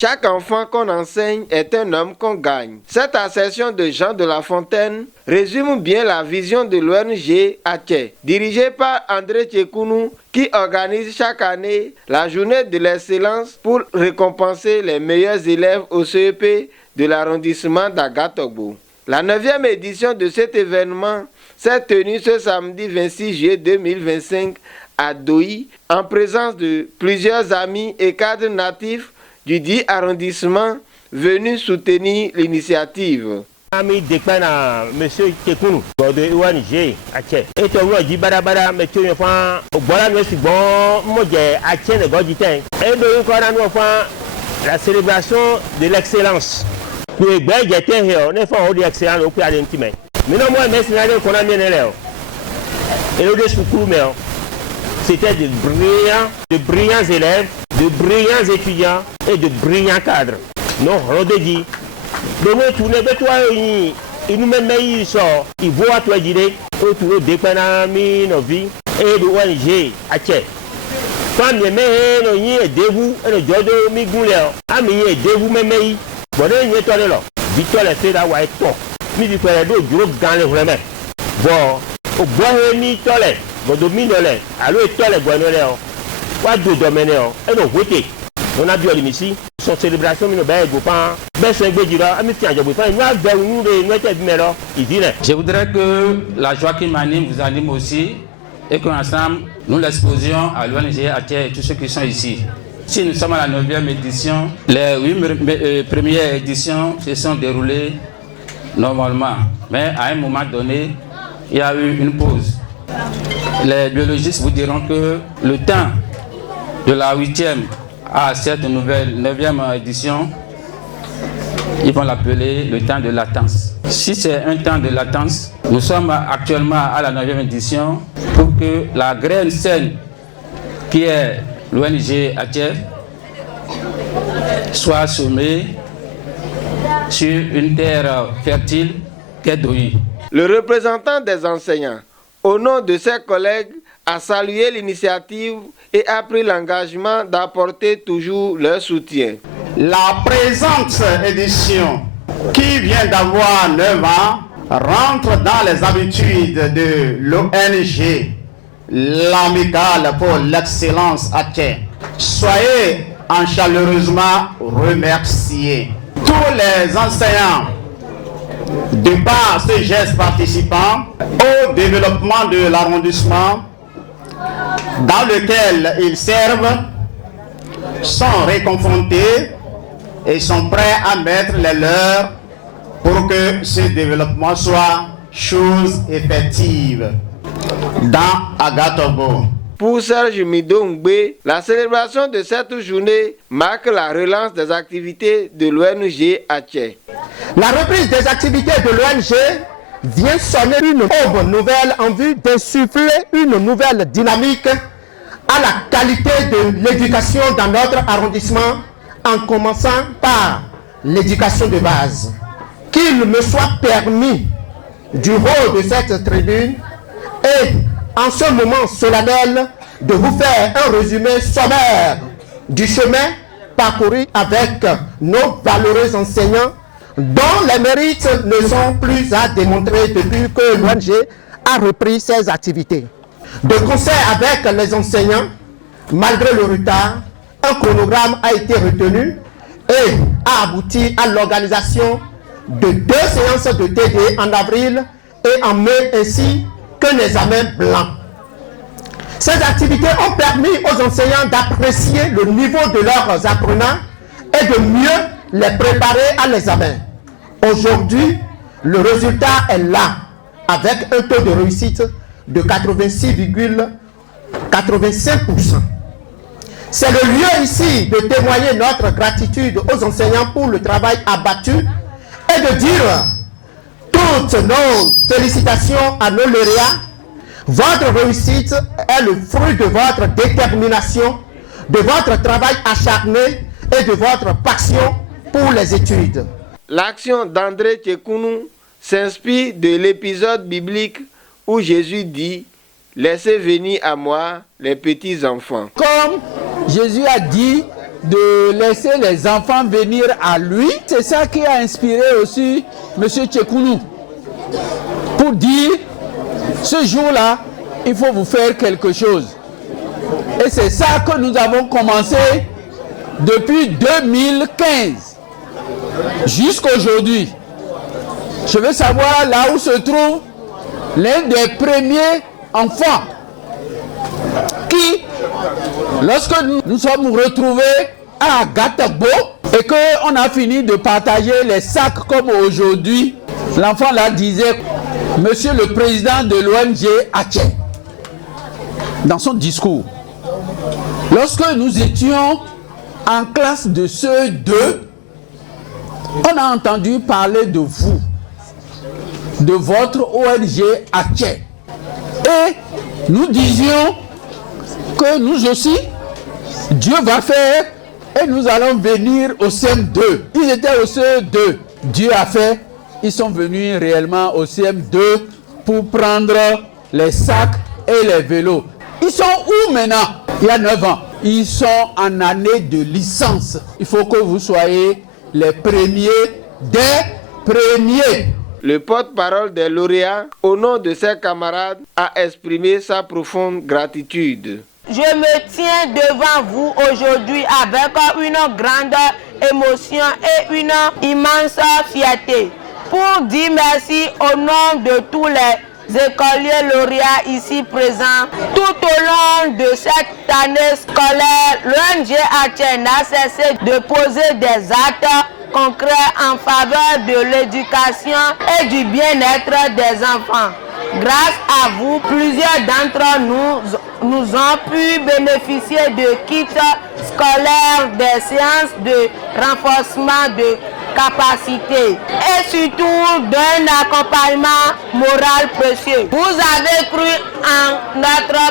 Chaque enfant qu'on enseigne est un homme qu'on gagne. Cette assertion de Jean de La Fontaine résume bien la vision de l'ONG Atche, dirigée par André Tchekounou, qui organise chaque année la journée de l'excellence pour récompenser les meilleurs élèves au CEP de l'arrondissement d'Agatogbo. La 9e édition de cet événement s'est tenue ce samedi 26 juillet 2025 à Douy, en présence de plusieurs amis et cadres natifs du dit arrondissement venus soutenir l'initiative. Ami dekpana monsieur Tchekounou de ONG Atche. Et to wo di barabara monsieur yo fa ogbola no sugbon mo je Atche ne go jitin. Et do ko na no fa la célébration de l'excellence. Pour gbe je te he o ne fa o di excellence o ku ade ntime. Mi no mo me sinale ko na mi ne le o. Et le de sukuru me o. C'était de brillants élèves, de brillants étudiants et de brillants cadres. Non, on a dit, de vous tourner de toi, il nous met meilleur sort, il voit toi dire, autour de Panami, nos vies, et de ONG, Atche. Quand il met nos nids et dévou, et le jodo migoulé, ami et dévou même, bon, il est tollé là. Victoire est fait là, ouais, toi. Mais il faut aller au dans les vraiment. Bon, au bois, il est tollé. Alors, on a bien ici, son célébration, je voudrais que la joie qui m'anime vous anime aussi et qu'ensemble nous l'exposions à l'ONG Atche et tous ceux qui sont ici. Si nous sommes à la 9e édition, les 8 premières éditions se sont déroulées normalement, mais à un moment donné, il y a eu une pause. Les biologistes vous diront que le temps de la 8e à cette nouvelle 9e édition, ils vont l'appeler le temps de latence. Si c'est un temps de latence, nous sommes actuellement à la 9e édition pour que la graine saine qui est l'ONG Atche soit semée sur une terre fertile qu'est Douy. Le représentant des enseignants, au nom de ses collègues, a salué l'initiative et a pris l'engagement d'apporter toujours leur soutien. La présente édition, qui vient d'avoir 9 ans, rentre dans les habitudes de l'ONG, l'Amicale pour l'excellence Atche. Soyez chaleureusement remerciés. Tous les enseignants, de par ce geste participant au développement de l'arrondissement dans lequel ils servent, sont réconfortés et sont prêts à mettre les leurs pour que ce développement soit chose effective dans Agatogbo. Pour Serge Midongbe, la célébration de cette journée marque la relance des activités de l'ONG Atche. La reprise des activités de l'ONG vient sonner une aube nouvelle en vue d'insuffler une nouvelle dynamique à la qualité de l'éducation dans notre arrondissement, en commençant par l'éducation de base. Qu'il me soit permis, du haut de cette tribune et en ce moment solennel, de vous faire un résumé sommaire du chemin parcouru avec nos valeureux enseignants, dont les mérites ne sont plus à démontrer depuis que l'ONG a repris ses activités. De concert avec les enseignants, malgré le retard, un chronogramme a été retenu et a abouti à l'organisation de 2 séances de TD en avril et en mai, ainsi qu'un examen blanc. Ces activités ont permis aux enseignants d'apprécier le niveau de leurs apprenants et de mieux les préparer à l'examen. Aujourd'hui, le résultat est là, avec un taux de réussite de 86,85%. C'est le lieu ici de témoigner notre gratitude aux enseignants pour le travail abattu et de dire toutes nos félicitations à nos lauréats. Votre réussite est le fruit de votre détermination, de votre travail acharné et de votre passion pour les études. L'action d'André Tchekounou s'inspire de l'épisode biblique où Jésus dit « Laissez venir à moi les petits enfants ». Comme Jésus a dit de laisser les enfants venir à lui. C'est ça qui a inspiré aussi M. Tchekounou pour dire, ce jour-là, il faut vous faire quelque chose. Et c'est ça que nous avons commencé depuis 2015 jusqu'à aujourd'hui. Je veux savoir là où se trouve l'un des premiers enfants qui, lorsque nous sommes retrouvés à Gatagbo et qu'on a fini de partager les sacs comme aujourd'hui, l'enfant là disait, Monsieur le Président de l'ONG Atché, dans son discours, lorsque nous étions en classe de CE2, on a entendu parler de vous, de votre ONG Atché. Et nous disions que nous aussi, Dieu va faire et nous allons venir au CM2. Ils étaient au CE2. Dieu a fait, ils sont venus réellement au CM2 pour prendre les sacs et les vélos. Ils sont où maintenant? Il y a 9 ans. Ils sont en année de licence. Il faut que vous soyez les premiers des premiers. Le porte-parole des lauréats, au nom de ses camarades, a exprimé sa profonde gratitude. Je me tiens devant vous aujourd'hui avec une grande émotion et une immense fierté pour dire merci au nom de tous les écoliers lauréats ici présents. Tout au long de cette année scolaire, l'ONG Atché n'a cessé de poser des actes concrets en faveur de l'éducation et du bien-être des enfants. Grâce à vous, plusieurs d'entre nous ont pu bénéficier de kits scolaires, des séances de renforcement de capacité et surtout d'un accompagnement moral précieux. Vous avez cru en notre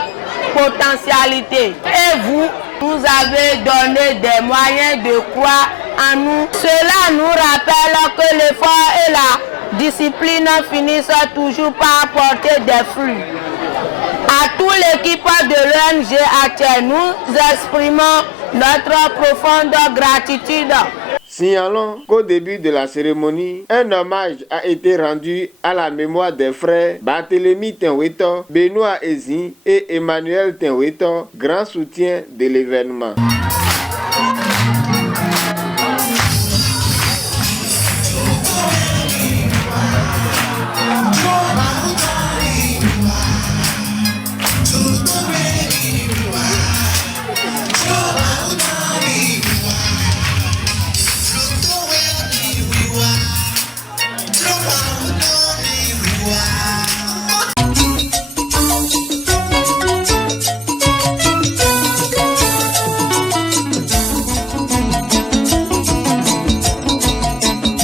potentialité et vous nous avez donné des moyens de croire en nous. Cela nous rappelle que l'effort et la discipline finissent toujours par porter des fruits. À toute l'équipe de l'ONG Atché, nous exprimons notre profonde gratitude. Signalons qu'au début de la cérémonie, un hommage a été rendu à la mémoire des frères Barthélemy Tenweto, Benoît Ezin et Emmanuel Tenweto, grand soutien de l'événement.